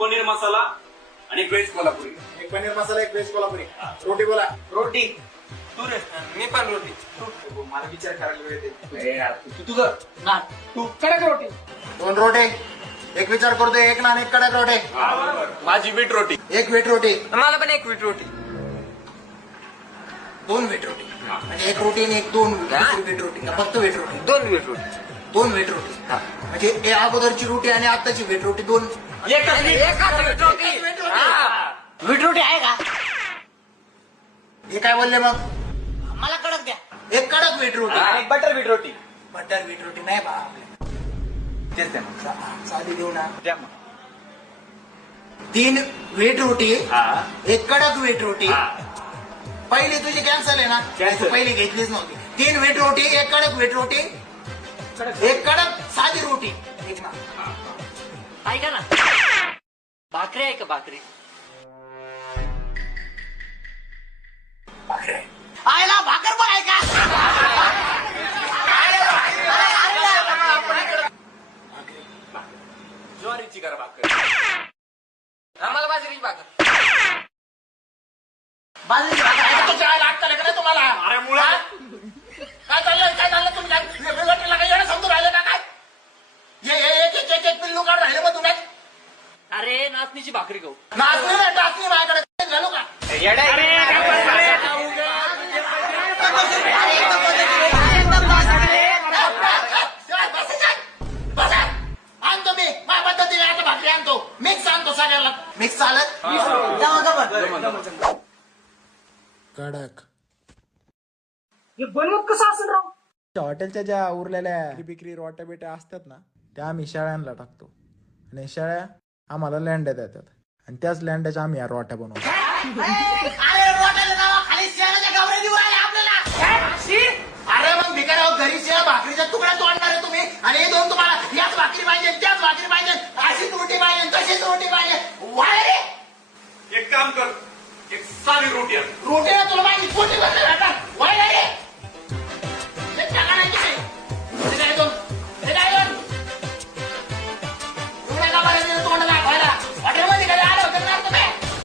पनीर मसाला आणि एक व्हेज कोल्हापुरी. एक पनीर मसाला, एक व्हेज कोल्हापुरी. रोटी बोला. रोटी. तू रे. मी पण रोटी. मला विचार करायला वेळ देते. ए यार, तुझं ना तू कडक रोटी. 2 रोटे. एक विचार करतोय, एक नान, एक कडक रोटे. माझी बीट रोटी. एक व्हीट रोटी. मला पण एक वीट रोटी. 2 व्हीट रोटी. म्हणजे एक रोटी आणि एक 2 व्हीट रोटी. का फक्त व्हीट रोटी? 2 वीट रोटी. 2 व्हीट रोटी. म्हणजे हे अगोदरची रोटी आणि आताची व्हीट रोटी 2. एकाच वीट रोटी. वीट रोटी आहे का? हे काय बोलले मग? मला कडक द्या. एक कडक व्हीट रोटी. आणि बटर बीट रोटी. बटर व्हीट रोटी नाही बा. तेच द्या मग. साधी देऊ ना. द्या मग. 3 व्हीट रोटी, हा. एक कडक व्हीट रोटी. हा. पहिली तुझी कॅन्सल आहे ना? Cancel. तू पहिली घेतलीच नव्हती. 3 व्हीट रोटी, एक कडक व्हीट रोटी, एक कडक साधी रोटी. एक ना. ऐका ना, भाकरी आहे का भाकरी? भाकरी आहे. आयला भाकर पण आहे का? ज्वारीची करा भाकर. आम्हाला बाजरीची भाकर. बाजरीची भाकर आहे का? तुझ्या आईला अक्कल आहे का नाही तुम्हाला? अरे मुळा. काय चाललं तुमच्या वेगवेगळ्या काही एवढं समजून राहिलं का काय? एक पिल्लू काढून राहिले मग तुम्ही. अरे नाचणीची भाकरी खाऊ. नाचणी नाही, टाचणी माझ्याकडे घालू का? आणतो मी माझ्या पद्धतीने आता भाकरी आणतो. मिक्स आणतो सगळ्याला. मिक्स चालत कडक. हे बनवत कसं असेल राव? हॉटेलच्या ज्या उरलेल्या बिक्री रोट्या बिट्या असतात ना, त्या आम्ही शेळ्यांना टाकतो आणि शेळ्या आम्हाला लँड्या देतात आणि त्याच लँड्याच्या आम्ही या रोट्या बनवतो. अरे रोट्याला नावा खाली शेणाच्या गावऱ्या देऊ राहिले आपल्याला. अरे मग भिकाऱ्या घरी शेळा भाकरीच्या तुकड्या तोडणार आहे तुम्ही आणि हे दोन तुम्हाला याच भाकरी पाहिजे, त्याच भाकरी पाहिजे, अशीच रोटी पाहिजे, तशीच रोटी पाहिजे. वाय रे. एक काम कर, एक साधी रोटी आण. रोटी ना तुला माहिती कोटी बनले भेटतात.